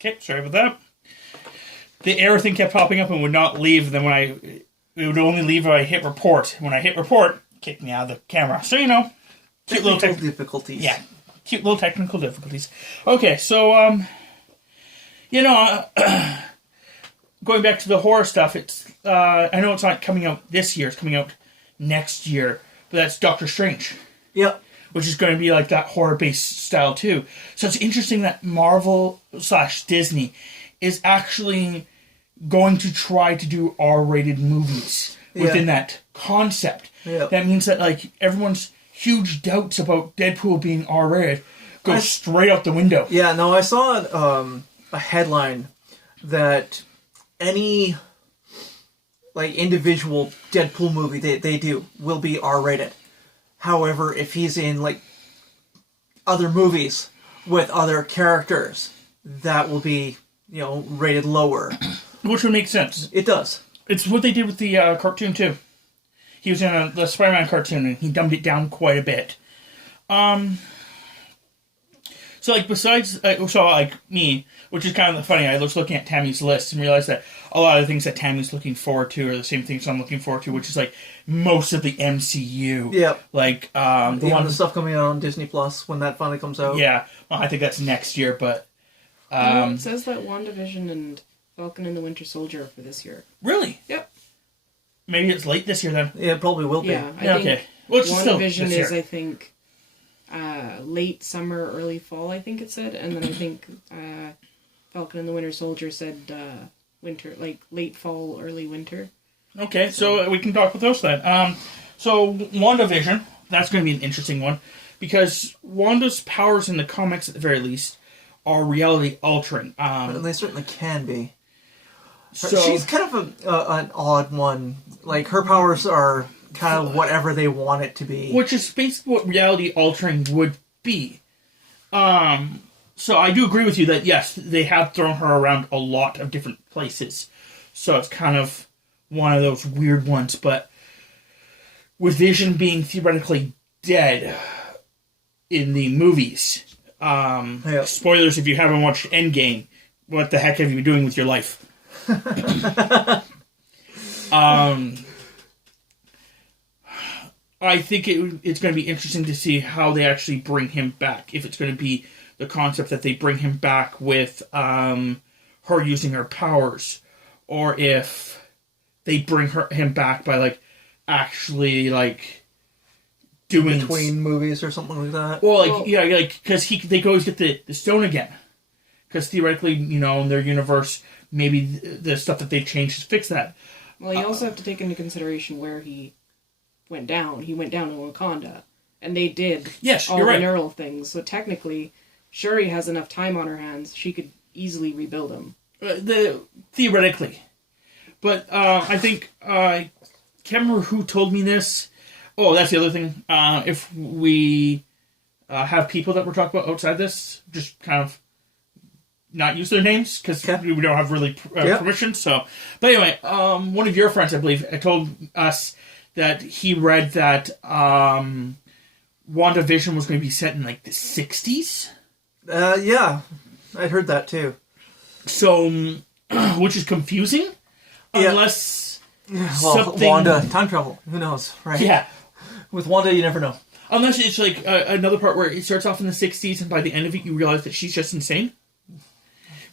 Okay, sorry about that. The error thing kept popping up and would not leave. Then it would only leave if I hit report. When I hit report, it kicked me out of the camera. So, cute little difficulties. Yeah, cute little technical difficulties. Okay, so, going back to the horror stuff, it's, I know it's not coming out this year, it's coming out next year, but that's Doctor Strange. Yep. Which is going to be like that horror-based style too. So it's interesting that Marvel/Disney is actually going to try to do R-rated movies within that concept. Yeah. That means that like everyone's huge doubts about Deadpool being R-rated go straight out the window. Yeah, no, I saw a headline that any like individual Deadpool movie they do will be R-rated. However, if he's in like other movies with other characters, that will be, rated lower. Which would make sense. It does. It's what they did with the cartoon too. He was in the Spider-Man cartoon and he dumbed it down quite a bit. So like besides, me, which is kind of funny, I was looking at Tammy's list and realized that a lot of the things that Tammy's looking forward to are the same things I'm looking forward to, which is like most of the MCU. Yeah. Like the stuff coming out on Disney Plus when that finally comes out. Yeah, well, I think that's next year, but it says that WandaVision and Falcon and the Winter Soldier are for this year. Really? Yep. Maybe it's late this year then. Yeah, it probably will be. Yeah, I think okay. Well, it's WandaVision is, I think, late summer, early fall, I think it said. And then I think Falcon and the Winter Soldier said winter, like late fall, early winter. Okay, so we can talk with those then. So WandaVision, that's going to be an interesting one. Because Wanda's powers in the comics, at the very least, are reality altering. They certainly can be. So, she's kind of an odd one. Like, her powers are kind of whatever they want it to be. Which is basically what reality altering would be. So I do agree with you that, yes, they have thrown her around a lot of different places. So it's kind of one of those weird ones. But with Vision being theoretically dead in the movies, spoilers if you haven't watched Endgame, what the heck have you been doing with your life? I think it's going to be interesting to see how they actually bring him back. If it's going to be the concept that they bring him back with her using her powers, or if they bring him back by like actually like doing between movies or something like that. Well, because they always get the stone again. Because theoretically, in their universe, maybe the stuff that they changed to fix that. Well, you also have to take into consideration where he went down. He went down in Wakanda. And they did all the neural things. So technically, Shuri has enough time on her hands. She could easily rebuild him. Theoretically. But I think, I can't remember who told me this. Oh, that's the other thing. If we have people that we're talking about outside this, just kind of not use their names, because we don't have really permission. So, but anyway, one of your friends, I believe, told us that he read that WandaVision was going to be set in like the 60s. Yeah, I'd heard that too. So, which is confusing, unless something... Wanda, time travel, who knows, right? Yeah. With Wanda, you never know. Unless it's like another part where it starts off in the 60s and by the end of it you realize that she's just insane.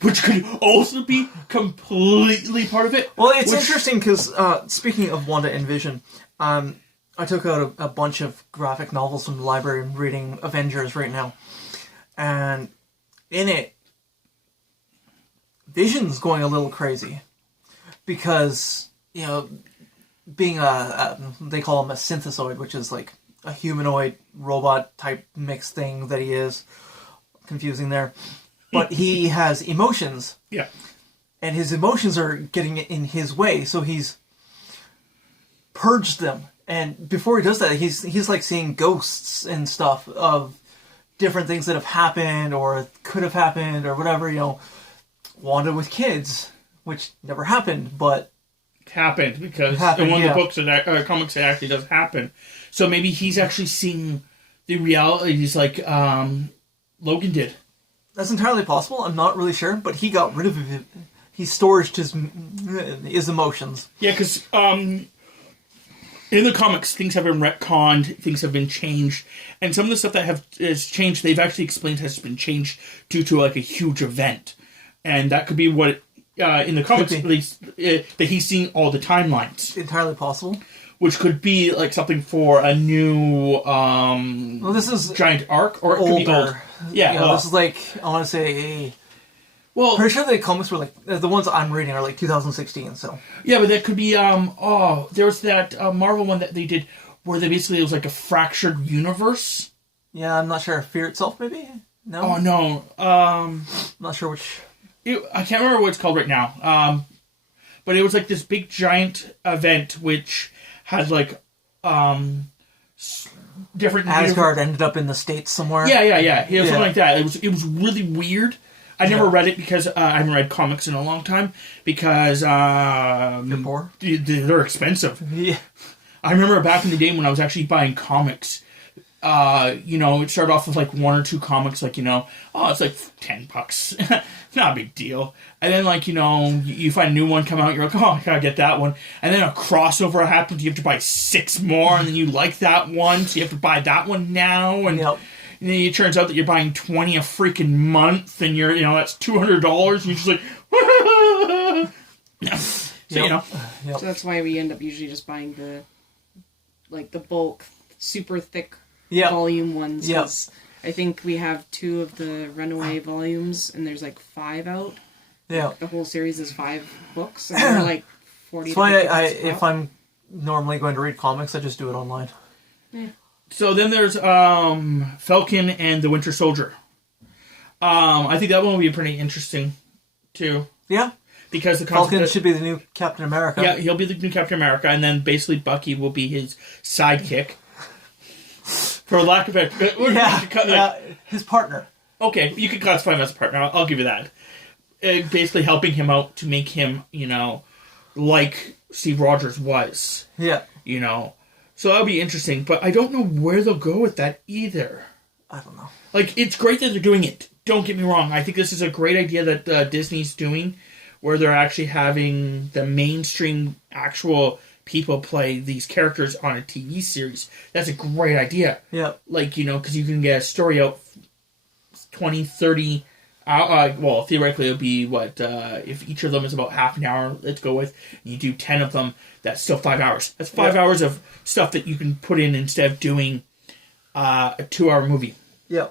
Which could also be completely part of it. Well, it's interesting because, speaking of Wanda and Vision, I took out a bunch of graphic novels from the library and reading Avengers right now. And in it, Vision's going a little crazy. Because, being they call him a synthesoid, which is like a humanoid robot type mix thing that he is. Confusing there. But he has emotions. Yeah. And his emotions are getting in his way, so he's purged them. And before he does that, he's like seeing ghosts and stuff of different things that have happened or could have happened or whatever, Wanda with kids, which never happened, but happened because in one of the books or comics it actually does happen. So maybe he's actually seeing the realities like Logan did. That's entirely possible. I'm not really sure, but he got rid of it. He stored his emotions. Yeah, because in the comics, things have been retconned, things have been changed, and some of the stuff that has changed, they've actually explained has been changed due to like a huge event, and that could be what in the comics at least that he's seeing all the timelines. Entirely possible. Which could be like something for a new well, this is giant arc, or it older. could be old. Yeah, this is like I want to say. Well, pretty sure the comics were like the ones I'm reading are like 2016. So yeah, but that could be there was that Marvel one that they did where they basically it was like a fractured universe. Yeah, I'm not sure. Fear Itself, maybe. No. Oh no. I'm not sure which. I can't remember what it's called right now. But it was like this big giant event which had like different. Asgard ended up in the States somewhere. Yeah. Something like that. It was really weird. I never read it because I haven't read comics in a long time because You're poor? They're expensive. Yeah. I remember back in the day when I was actually buying comics. It started off with like one or two comics, like it's like $10, not a big deal. And then you find a new one come out, you're like, oh, I gotta get that one. And then a crossover happens, you have to buy 6 more, and then you like that one, so you have to buy that one now. And and then it turns out that you're buying 20 a freaking month, and you're, that's $200, and you're just like, so, So that's why we end up usually just buying the bulk, super thick volume ones. Yeah. I think we have 2 of the Runaway volumes, and there's like 5 out. Yeah. The whole series is 5 books, and they're like 40. That's why if I'm normally going to read comics, I just do it online. Yeah. So then there's Falcon and the Winter Soldier. I think that one will be pretty interesting too. Yeah. Because the Falcon should be the new Captain America. Yeah, he'll be the new Captain America, and then basically Bucky will be his sidekick. For lack of his partner. Okay, you could classify him as a partner. I'll give you that. Basically helping him out to make him, like Steve Rogers was. Yeah. So that'll be interesting, but I don't know where they'll go with that either. I don't know. It's great that they're doing it. Don't get me wrong. I think this is a great idea that Disney's doing, where they're actually having the mainstream actual people play these characters on a TV series. That's a great idea. Yeah. Because you can get a story out 20, 30... well, theoretically, it would be, if each of them is about half an hour, let's go with, and you do 10 of them, that's still 5 hours. That's 5 hours of stuff that you can put in instead of doing a 2-hour movie. Yeah.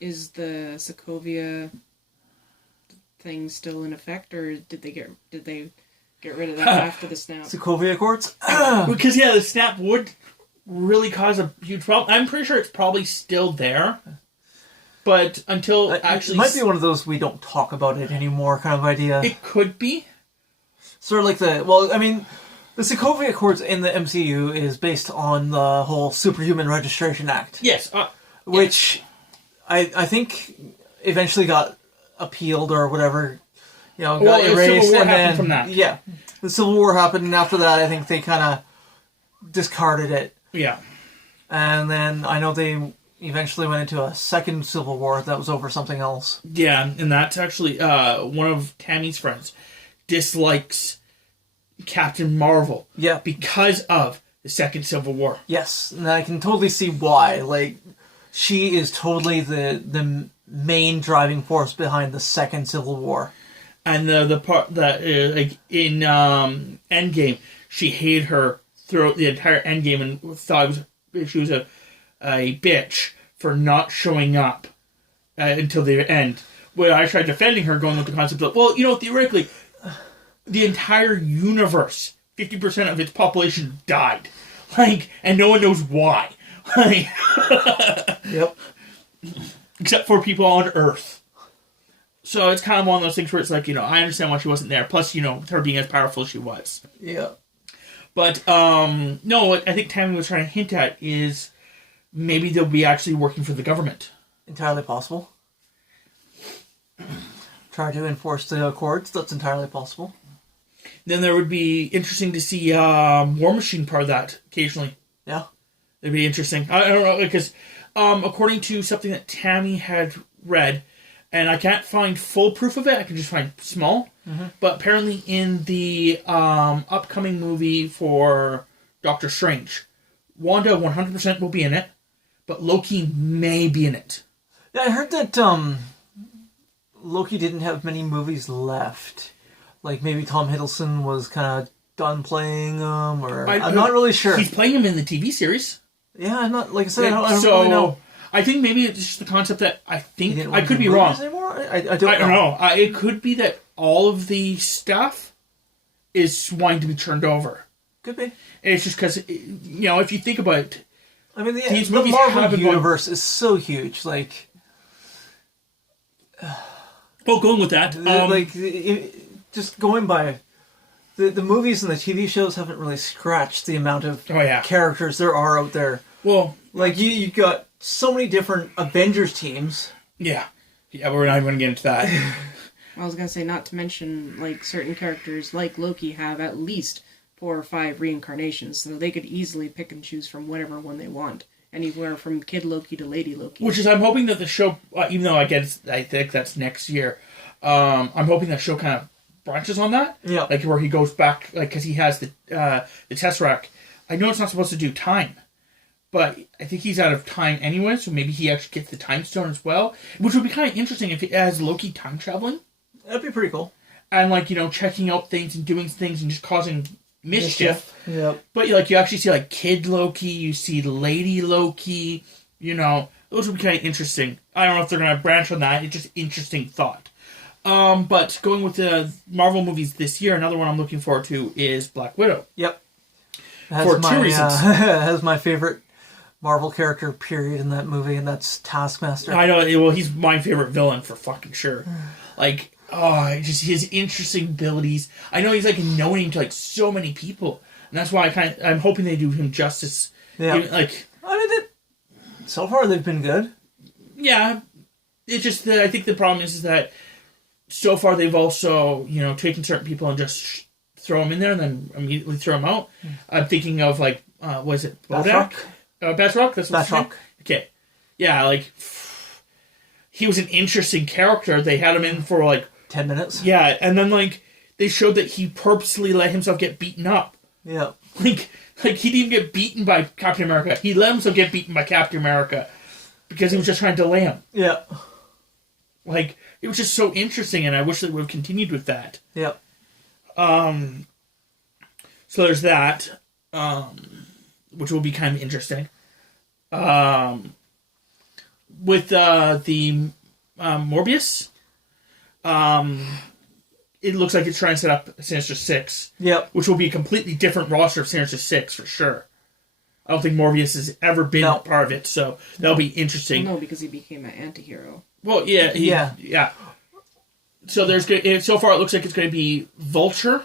Is the Sokovia thing still in effect, or did they get rid of that after the snap? Sokovia Accords? Because, the snap would really cause a huge problem. I'm pretty sure it's probably still there. But until actually... It might be one of those we don't talk about it anymore kind of idea. It could be. Sort of like the Sokovia Accords in the MCU is based on the whole Superhuman Registration Act. Yes. Which I think eventually got appealed or whatever. Got erased. Civil War happened from that. Yeah. The Civil War happened, and after that I think they kind of discarded it. Yeah. And then I know they eventually went into a second Civil War that was over something else. Yeah, and that's actually one of Tammy's friends dislikes Captain Marvel. Yeah. Because of the second Civil War. Yes, and I can totally see why. She is totally the main driving force behind the second Civil War. And the part that, in Endgame, she hated her throughout the entire Endgame and thought she was a bitch for not showing up until the end. When I tried defending her, going with the concept of, theoretically, the entire universe, 50% of its population died. And no one knows why. Yep. Except for people on Earth. So it's kind of one of those things where it's I understand why she wasn't there. Plus, her being as powerful as she was. Yeah. But, no, what I think Tammy was trying to hint at is maybe they'll be actually working for the government. Entirely possible. Try to enforce the Accords. That's entirely possible. Then there would be interesting to see War Machine part of that occasionally. Yeah. It'd be interesting. I don't know, because According to something that Tammy had read, and I can't find full proof of it, I can just find small. Mm-hmm. But apparently in the upcoming movie for Doctor Strange, Wanda 100% will be in it, but Loki may be in it. Yeah, I heard that Loki didn't have many movies left. Like maybe Tom Hiddleston was kind of done playing him, or I'm not really sure. He's playing him in the TV series. Yeah, I'm not, like I said, I don't really know. I think maybe it's just the concept that I could be wrong. I don't know. It could be that all of the stuff is wanting to be turned over. Could be. It's just because, if you think about it, I mean, the Marvel universe is so huge. Like, going with that, just going by the movies and the TV shows haven't really scratched the amount of characters there are out there. Well, like you got so many different Avengers teams. Yeah, we're not even going to get into that. I was going to say, not to mention, like, certain characters like Loki have at least 4 or 5 reincarnations, so they could easily pick and choose from whatever one they want. Anywhere from Kid Loki to Lady Loki. Which is, I'm hoping that the show, even though I think that's next year, I'm hoping that show kind of branches on that. Yeah. Like, where he goes back, like, because he has the Tesseract. I know it's not supposed to do time, but I think he's out of time anyway, so maybe he actually gets the time stone as well, which would be kind of interesting if it has Loki time traveling. That'd be pretty cool. And, like, checking out things and doing things and just causing mischief. Yeah. But, like, you actually see, like, Kid Loki, you see Lady Loki, those would be kind of interesting. I don't know if they're going to branch on that. It's just interesting thought. But going with the Marvel movies this year, another one I'm looking forward to is Black Widow. Yep. For 2 reasons. Has my favorite Marvel character, period, in that movie, and that's Taskmaster. I know. Well, he's my favorite villain for fucking sure. Like, just his interesting abilities. I know he's like a no-name to like so many people, and that's why I'm hoping they do him justice. Yeah. So far they've been good. Yeah. It's just that I think the problem is that so far they've also taken certain people and just throw them in there and then immediately throw them out. I'm thinking of like was it Bodak? Batroc? That's what's his name? Okay. Yeah, like he was an interesting character. They had him in for like 10 minutes. Yeah, and then like they showed that he purposely let himself get beaten up. Yeah. Like he didn't even get beaten by Captain America. He let himself get beaten by Captain America because he was just trying to delay him. Yeah. Like it was just so interesting, and I wish they would have continued with that. Yeah. So there's that, which will be kind of interesting. With the Morbius, it looks like it's trying to set up Sinister Six. Yep. Which will be a completely different roster of Sinister Six for sure. I don't think Morbius has ever been a part of it, so that'll be interesting. No, because he became an anti-hero. Well, yeah. So so far it looks like it's going to be Vulture,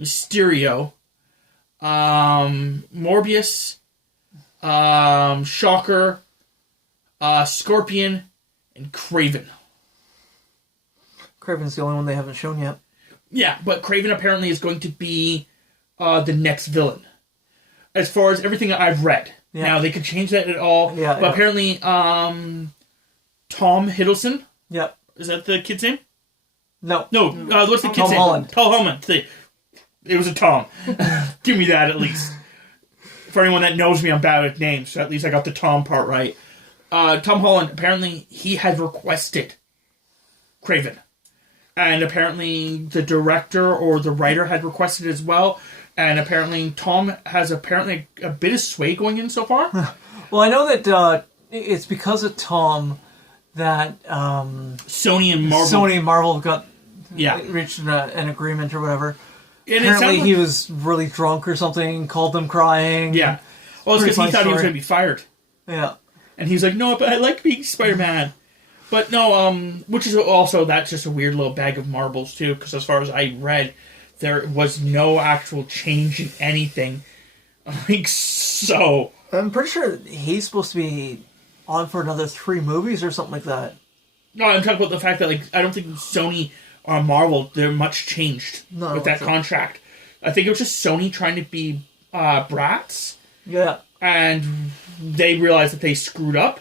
Mysterio, Morbius, Shocker, Scorpion, and Kraven. Kraven's the only one they haven't shown yet. Yeah, but Kraven apparently is going to be the next villain. As far as everything I've read. Yeah. Now, they could change that at all. Yeah, but apparently, Tom Hiddleston. Yep. Is that the kid's name? No. What's the kid's name? Holland. Tom Holland. It was a Tom. Give me that at least. For anyone that knows me, I'm bad with names, so at least I got the Tom part right. Tom Holland, apparently, he had requested Kraven. And apparently the director or the writer had requested it as well. And apparently Tom has a bit of sway going in so far. Well, I know that it's because of Tom that Sony and Marvel got reached an agreement or whatever. And apparently he was really drunk or something, called them crying. Yeah. Well, it's because he thought he was going to be fired. Yeah. And he's like, no, but I like being Spider-Man. But no, which is also, that's just a weird little bag of marbles too, because as far as I read, there was no actual change in anything. Like, so. I'm pretty sure he's supposed to be on for another 3 movies or something like that. No, I'm talking about the fact that, like, I don't think Sony or Marvel, they're much changed with that contract. I think it was just Sony trying to be brats. Yeah. And they realized that they screwed up.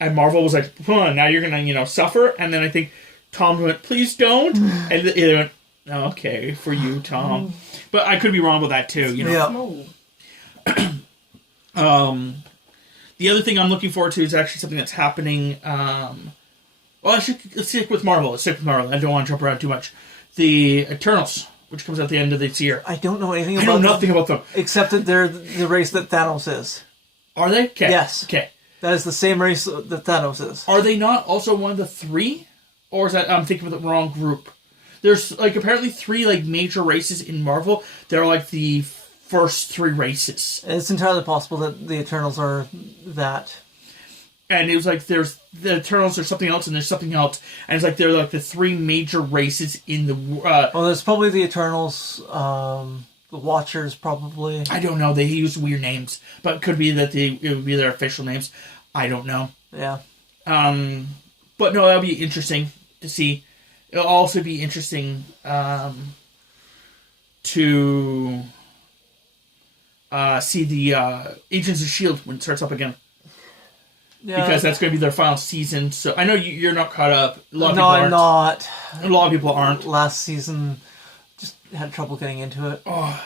And Marvel was like, now you're going to, suffer. And then I think Tom went, please don't. And they went, okay, for you, Tom. But I could be wrong about that, too. Yeah. The other thing I'm looking forward to is actually something that's happening. Let's stick with Marvel. I don't want to jump around too much. The Eternals, which comes at the end of this year. I don't know anything about them. I know nothing about them. Except that they're the race that Thanos is. Are they? Okay. Yes. Okay. That is the same race that Thanos is. Are they not also one of the three? Or is that I'm thinking of the wrong group? There's apparently 3 major races in Marvel. They're the first 3 races. It's entirely possible that the Eternals are that. And it was there's the Eternals, there's something else, and there's something else. And it's they're the 3 major races in the... well, there's probably the Eternals, the Watchers, probably. I don't know. They use weird names. But it could be that it would be their official names. I don't know. Yeah. But no, that'll be interesting to see. It'll also be interesting to see the Agents of S.H.I.E.L.D. when it starts up again. Yeah. Because that's going to be their final season. So I know you're not caught up. A lot of people aren't. I'm not. A lot of people aren't. Last season, just had trouble getting into it. I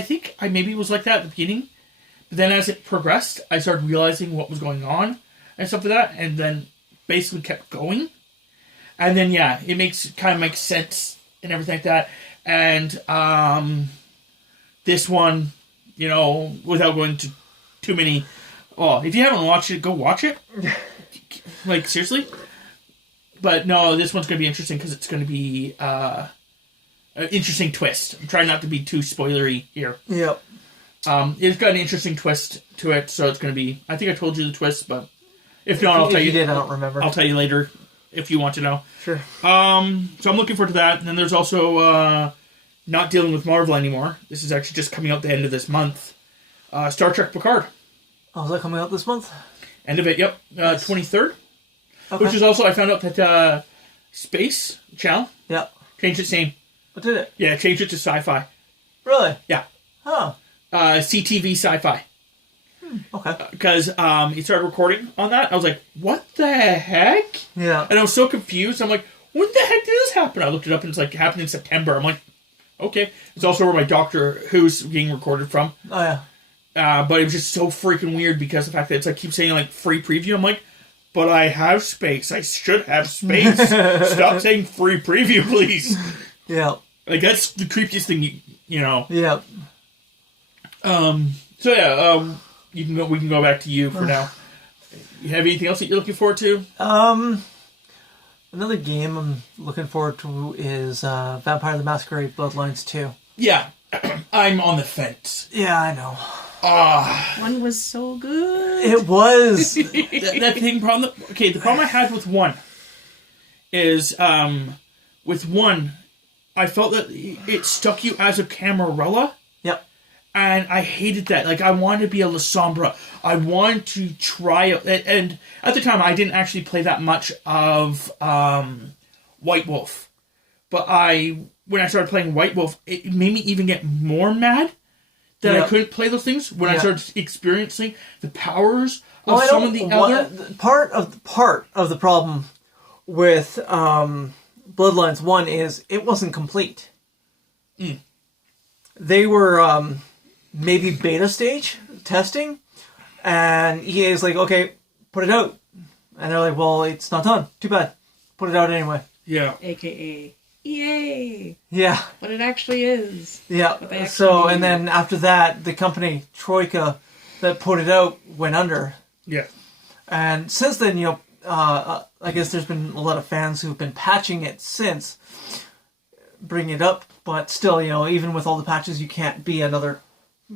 think I maybe was like that at the beginning. But then as it progressed, I started realizing what was going on and stuff like that. And then basically kept going. And then, yeah, it kind of makes sense and everything like that. And this one, without going to too many... Oh, if you haven't watched it, go watch it. Seriously. But no, this one's going to be interesting because it's going to be an interesting twist. I'm trying not to be too spoilery here. Yep. It's got an interesting twist to it, so it's going to be... I think I told you the twist, but if not, I'll tell you. If you did, I don't remember. I'll tell you later if you want to know. Sure. So I'm looking forward to that. And then there's also not dealing with Marvel anymore. This is actually just coming out the end of this month. Star Trek Picard. Oh, is that coming out this month? End of it, yep. 23rd. Okay. Which is also, I found out that Space Channel changed its name. What did it? Yeah, changed it to Sci-Fi. Really? Yeah. Huh. CTV Sci-Fi. Okay. Because he started recording on that. I was like, what the heck? Yeah. And I was so confused. I'm like, when the heck did this happen? I looked it up and it's happened in September. I'm like, okay. It's also where my Doctor Who's being recorded from. Oh, yeah. But it was just so freaking weird because the fact that it's keep saying free preview. I'm like, but I have space. I should have space. Stop saying free preview, please. Yeah. That's the creepiest thing, Yeah. So yeah, we can go back to you for now. You have anything else that you're looking forward to? Another game I'm looking forward to is Vampire the Masquerade Bloodlines 2. Yeah. I'm on the fence. Yeah, I know. One was so good. It was. that thing problem. Okay, the problem I had with one is with one, I felt that it stuck you as a Camarilla. Yep. And I hated that. I wanted to be a La Sombra. I wanted to try it. And at the time, I didn't actually play that much of White Wolf. But when I started playing White Wolf, it made me even get more mad that I couldn't play those things when I started experiencing the powers of some of the other... Part of the problem with Bloodlines 1 is it wasn't complete. They were maybe beta stage testing, and EA is like, okay, put it out. And they're like, well, it's not done. Too bad. Put it out anyway. Yeah. AKA... EA. Yeah. What it actually is. Yeah. So, and then after that, the company, Troika, that put it out went under. Yeah. And since then, I guess there's been a lot of fans who've been patching it since, bringing it up. But still, even with all the patches, you can't be another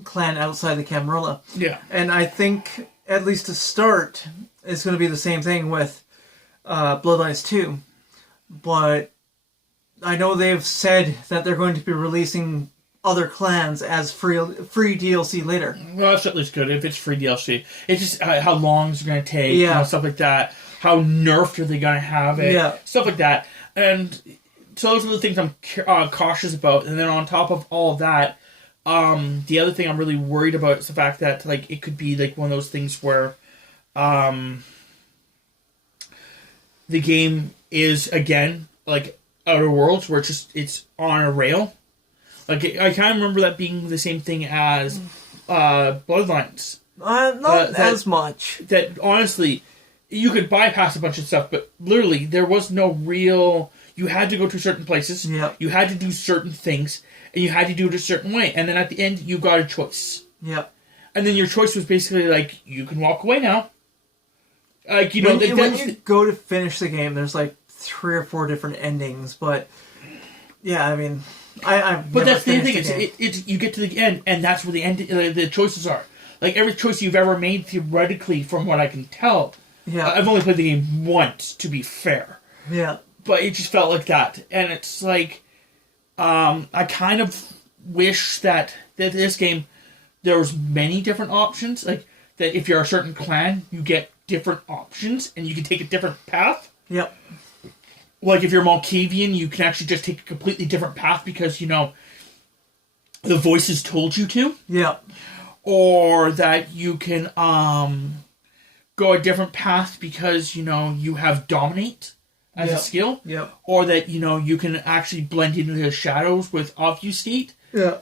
clan outside the Camarilla. Yeah. And I think, at least to start, it's going to be the same thing with Bloodlines 2. But I know they've said that they're going to be releasing other clans as free DLC later. Well, that's at least good if it's free DLC. It's just how long is it going to take, stuff like that. How nerfed are they going to have it? Stuff like that. And so those are the things I'm cautious about. And then on top of all of that, the other thing I'm really worried about is the fact that it could be one of those things where The game is again like Outer Worlds, where it's on a rail. Like I kind of remember that being the same thing as Bloodlines. Not as much. That honestly, you could bypass a bunch of stuff, but literally there was no real. You had to go to certain places. Yeah. You had to do certain things, and you had to do it a certain way. And then at the end, you got a choice. Yeah. And then your choice was basically like, you can walk away now. Like when you go to finish the game, there's like 3 or 4 different endings, but yeah, I mean, But that's the thing. It's you get to the end, and that's where the end the choices are. Like every choice you've ever made, theoretically, from what I can tell. Yeah. I've only played the game once, to be fair. Yeah. But it just felt like that, and it's like, I kind of wish that this game there was many different options. Like that, if you're a certain clan, you get different options, and you can take a different path. Yep. Like if you're Malkavian, you can actually just take a completely different path because the voices told you to. Yeah. Or that you can go a different path because you have dominate as a skill. Yeah. Or that you can actually blend into the shadows with obfuscate. Yeah.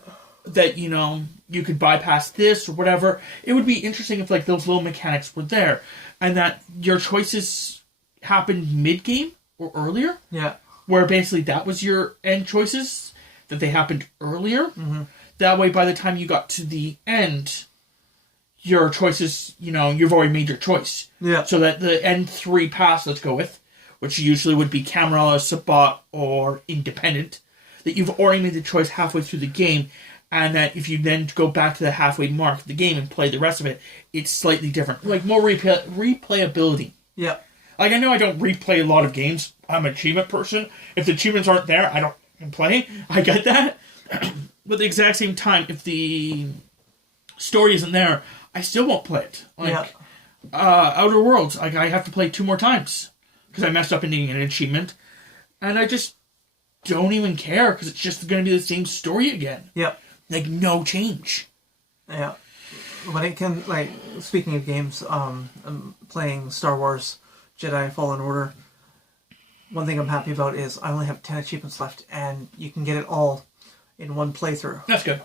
That you could bypass this or whatever. It would be interesting if like those little mechanics were there, and that your choices happened mid game or earlier. Yeah. Where basically that was your end choices, that they happened earlier. Mm-hmm. That way, by the time you got to the end, your choices, you've already made your choice. Yeah. So that the end 3 paths, let's go with, which usually would be Camarilla, Sabbat, or Independent, that you've already made the choice halfway through the game, and that if you then go back to the halfway mark of the game and play the rest of it, it's slightly different. Like, more replayability. Yeah. Like, I know I don't replay a lot of games. I'm an achievement person. If the achievements aren't there, I don't play. I get that. But at the exact same time, if the story isn't there, I still won't play it. Like, Outer Worlds, like, I have to play 2 more times. Because I messed up in an achievement. And I just don't even care, because it's just going to be the same story again. Yep. Like, no change. Yeah. When it can, like, speaking of games, I'm playing Star Wars Jedi Fallen Order. One thing I'm happy about is I only have 10 achievements left, and you can get it all in one playthrough. That's good.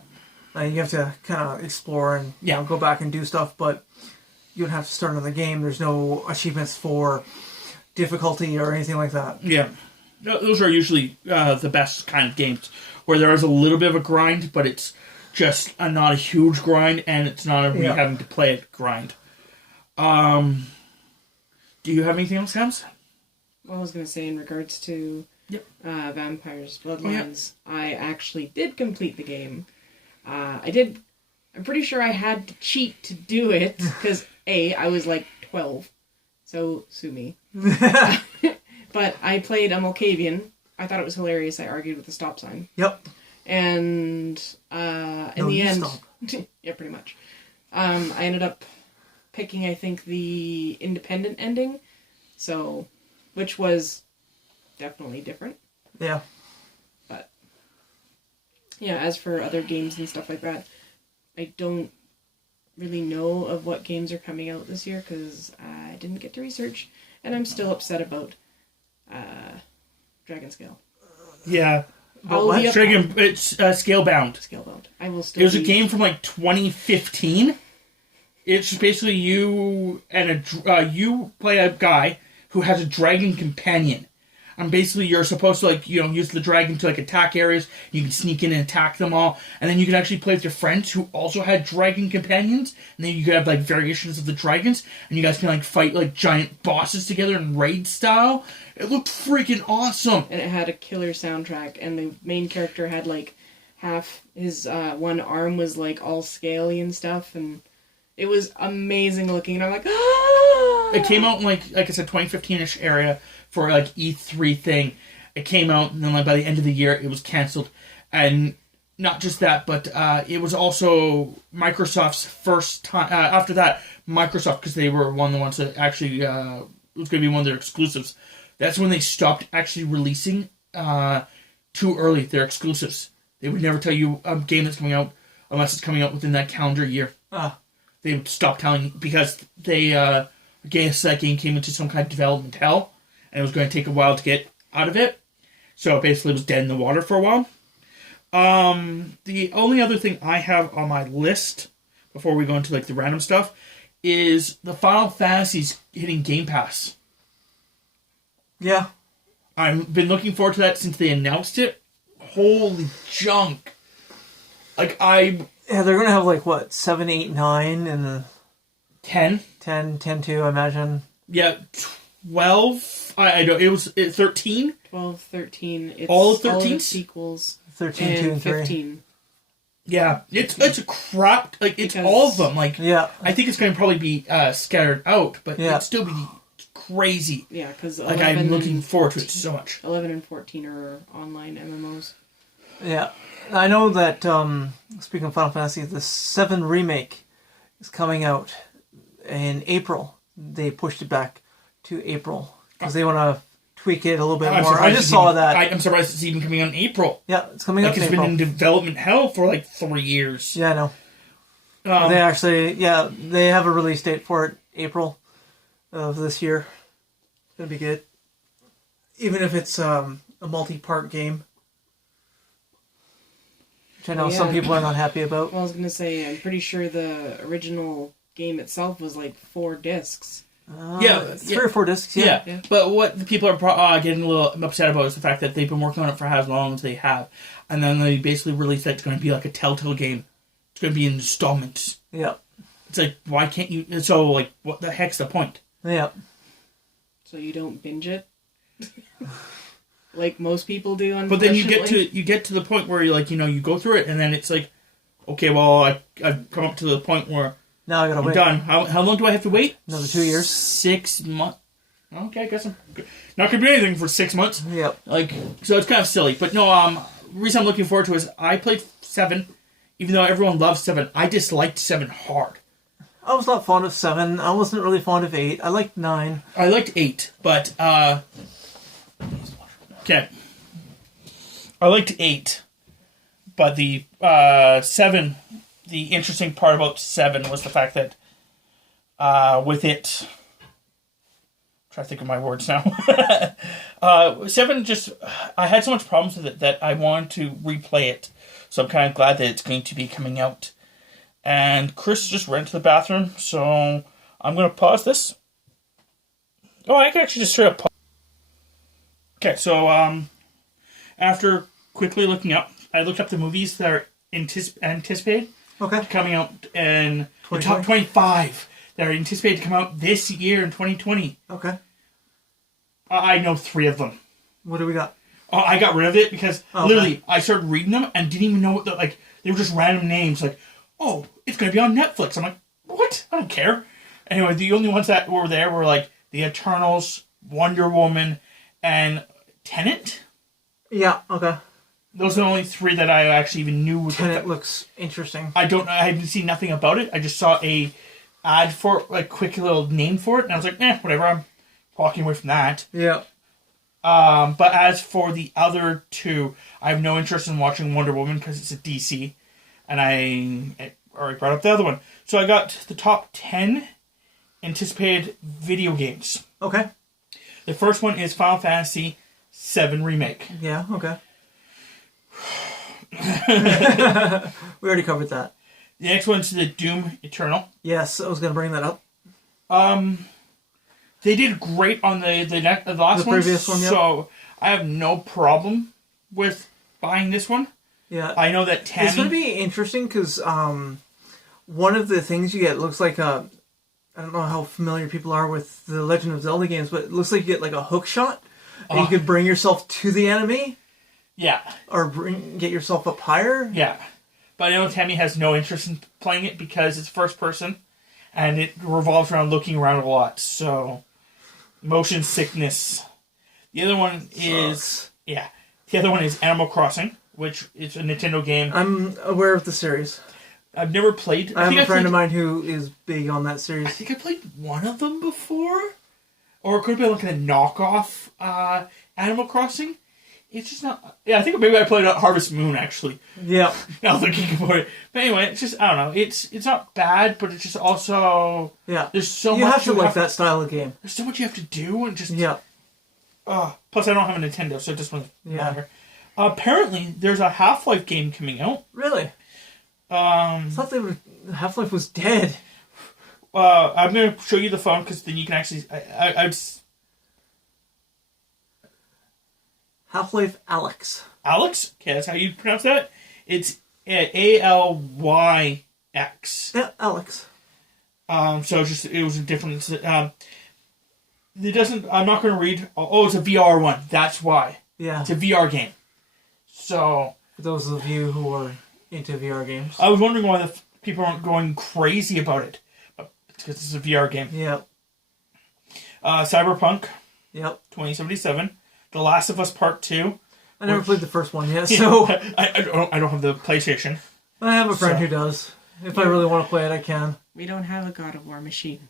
You have to kind of explore and go back and do stuff, but you don't have to start another game. There's no achievements for difficulty or anything like that. Yeah. Those are usually the best kind of games, where there is a little bit of a grind, but it's just not a huge grind, and it's not a having to play it grind. Do you have anything else, Hams? Well, I was going to say in regards to Vampires Bloodlines, I actually did complete the game. I'm pretty sure I had to cheat to do it, because I was like 12, so sue me. But I played a Malkavian. I thought it was hilarious. I argued with the stop sign. Yep. And in the end... yeah, pretty much. I ended up picking, I think, the independent ending, which was definitely different. Yeah. But, yeah, as for other games and stuff like that, I don't really know of what games are coming out this year, because I didn't get to research, and I'm still upset about Dragon Scale. Yeah. It's Scalebound. Scalebound. I will still. It was a game from like 2015. It's just basically you and you play a guy who has a dragon companion, and basically you're supposed to use the dragon to attack areas. You can sneak in and attack them all, and then you can actually play with your friends who also had dragon companions, and then you could have variations of the dragons, and you guys can fight giant bosses together in raid style. It looked freaking awesome. And it had a killer soundtrack, and the main character had half his one arm was all scaly and stuff, and it was amazing looking, and I'm like, ah! It came out in like I said, 2015-ish area for E3 thing. It came out, and then by the end of the year it was cancelled. And not just that, but it was also Microsoft's first time. After that, Microsoft, because they were one of the ones that actually it was going to be one of their exclusives. That's when they stopped actually releasing too early their exclusives. They would never tell you a game that's coming out unless it's coming out within that calendar year. They would stop telling you because they I guess that game came into some kind of development hell, and it was going to take a while to get out of it. So it basically was dead in the water for a while. The only other thing I have on my list before we go into like the random stuff is the Final Fantasy's hitting Game Pass. Yeah. I've been looking forward to that since they announced it. Holy junk. Like, Yeah, they're going to have, like, what, 7, 8, 9, and... 10? 10, 2, I imagine. Yeah, 12? I don't... It was 13? 12, 13. It's all of 13? All of the sequels. 13, 2, and 3. 15. Yeah, it's a crap... Like, it's because all of them. Like, yeah. I think it's going to probably be scattered out, but it'd still be crazy. Yeah, because... Like, I'm looking forward to it so much. 11 and 14 are online MMOs. Yeah. I know that, speaking of Final Fantasy, the 7 remake is coming out in April. They pushed it back to April because they want to tweak it a little bit more. I just saw that. I'm surprised it's even coming out in April. Yeah, it's coming out in April. It's been in development hell for like 3 years. Yeah, I know. They actually, they have a release date for it, April of this year. It's going to be good. Even if it's a multi-part game. Which I know some people are not happy about. Well, I was going to say, I'm pretty sure the original game itself was like 4 discs. 3 or 4 discs, yeah. But what the people are getting a little upset about is the fact that they've been working on it for as long as they have. And then they basically released that it's going to be like a Telltale game. It's going to be in installments. Yeah. It's like, why can't you... So, like, what the heck's the point? Yeah. So you don't binge it? Like most people do, unfortunately. But then you get to the point where you go through it, and then it's like, okay, well, I've come up to the point where now I gotta wait. Done. How long do I have to wait? Another 2 years. 6 months. Okay, I guess I'm not gonna do anything for 6 months. Yep. So it's kind of silly. But no, the reason I'm looking forward to is I played 7, even though everyone loves 7. I disliked 7 hard. I was not fond of 7. I wasn't really fond of 8. I liked 9. I liked 8, but okay. I liked 8, but the 7. The interesting part about 7 was the fact that with it, I'm trying to think of my words now. 7 just, I had so much problems with it that I wanted to replay it. So I'm kind of glad that it's going to be coming out. And Chris just ran to the bathroom, so I'm going to pause this. Oh, I can actually just straight up pause. Okay, so after quickly looking up, I looked up the movies that are anticipated. Okay. Coming out in the top 25 that are anticipated to come out this year in 2020. Okay. I know 3 of them. What do we got? Oh, I got rid of it because literally I started reading them and didn't even know what they were just random names like, oh, it's going to be on Netflix. I'm like, what? I don't care. Anyway, the only ones that were there were like The Eternals, Wonder Woman, and Tenet. Yeah, okay. Those are the only 3 that I actually even knew. Tenet looks interesting. I haven't seen nothing about it. I just saw a ad for it, like quick little name for it, and I was like, whatever. I'm walking away from that. Yeah. But as for the other 2, I have no interest in watching Wonder Woman because it's a DC, and I already brought up the other one. So I got the top 10 anticipated video games. Okay. The first one is Final Fantasy VII Remake. Yeah. Okay. We already covered that. The next one's the Doom Eternal. Yes, I was going to bring that up. They did great on the last one. The previous one, yeah. So I have no problem with buying this one. Yeah. I know that Tammy... It's going to be interesting because one of the things you get looks like a... I don't know how familiar people are with the Legend of Zelda games, but it looks like you get like a hook shot. And you could bring yourself to the enemy. Yeah. Or get yourself up higher. Yeah. But I know Tammy has no interest in playing it because it's first person. And it revolves around looking around a lot. So, motion sickness. The other one is... Yeah. The other one is Animal Crossing, which is a Nintendo game. I'm aware of the series. I've never played... I have a friend of mine who is big on that series. I think I played one of them before. Or it could have been like a knockoff Animal Crossing. it's just not. Yeah, I think maybe I played Harvest Moon actually. Yeah. Now thinking about it, but anyway, it's just I don't know. It's not bad, but it's just also There's so much you have to like that style of game. There's so much you have to do, and just plus I don't have a Nintendo, so it just doesn't matter. Apparently, there's a Half-Life game coming out. Really? I thought Half-Life was dead. I'm going to show you the phone because then you can actually. Half-Life Alyx. Alex? Okay, that's how you pronounce that. It's ALYX. Yeah, Alyx. So it was a different. It doesn't. I'm not going to read. Oh, it's a VR one. That's why. Yeah. It's a VR game. So. For those of you who are into VR games. I was wondering why the people aren't going crazy about it. But it's because it's a VR game. Yep. Cyberpunk. Yep. 2077. The Last of Us Part 2. I never played the first one yet, so... I don't have the PlayStation. I have a friend who does. If I really want to play it, I can. We don't have a God of War machine.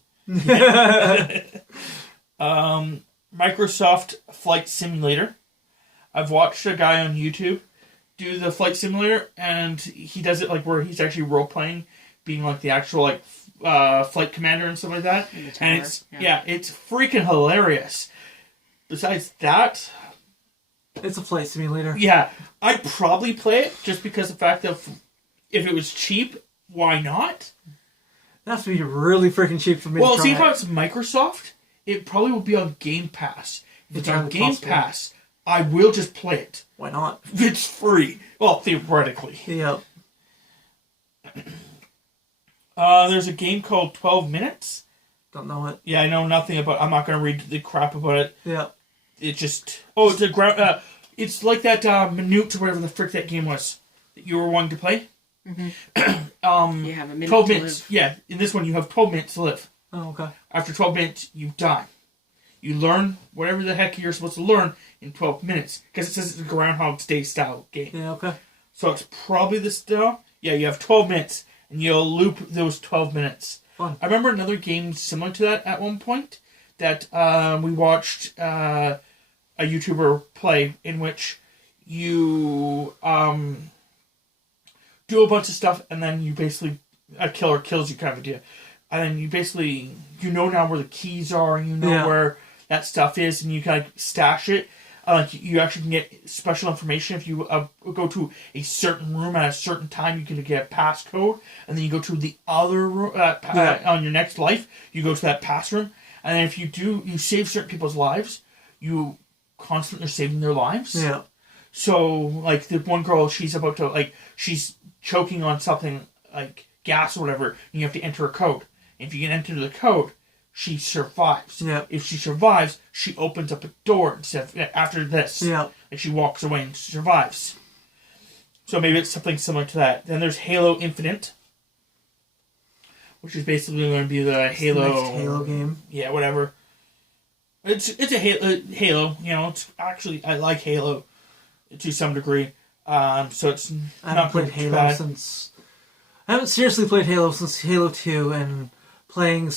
Microsoft Flight Simulator. I've watched a guy on YouTube do the Flight Simulator, and he does it like where he's actually role-playing, being like the actual like flight commander and stuff like that. And it's it's freaking hilarious. Besides that, it's a flight simulator. Yeah, I'd probably play it just because the fact that if it was cheap, why not? It has to be really freaking cheap for me to try. Well, see, if it's Microsoft, it probably will be on Game Pass. If it's on Game Pass, I will just play it. Why not? It's free. Well, theoretically. Yep. There's a game called 12 Minutes. Don't know it. Yeah, I know nothing about. I'm not going to read the crap about it. Yeah. It just. Oh, it's a ground. It's like that Minute or whatever the frick that game was that you were wanting to play. Mm-hmm. You have a minute 12 to minutes. live. Yeah, in this one you have 12 minutes to live. Oh, okay. After 12 minutes, you die. You learn whatever the heck you're supposed to learn in 12 minutes because it says it's a Groundhog Day style game. Yeah. Okay. So it's probably the style. Yeah, you have 12 minutes and you'll loop those 12 minutes. Fun. I remember another game similar to that at one point that we watched a YouTuber play in which you do a bunch of stuff and then you basically a killer kills you kind of idea. And then you basically now where the keys are and where that stuff is and you kind of stash it. You actually can get special information if you go to a certain room at a certain time. You can get a passcode, and then you go to the other room on your next life. You go to that pass room, and then if you do, you save certain people's lives. You constantly are saving their lives. Yeah. So, like the one girl, she's about to she's choking on something like gas or whatever, and you have to enter a code. And if you can enter the code, she survives. Yeah. If she survives, she opens up a door instead after this. Yeah. And she walks away and survives. So maybe it's something similar to that. Then there's Halo Infinite, which is basically going to be the Halo... Next Halo game. Yeah, whatever. It's a Halo. It's actually... I like Halo to some degree. So it's I haven't played Halo since... I haven't seriously played Halo since Halo 2, and playing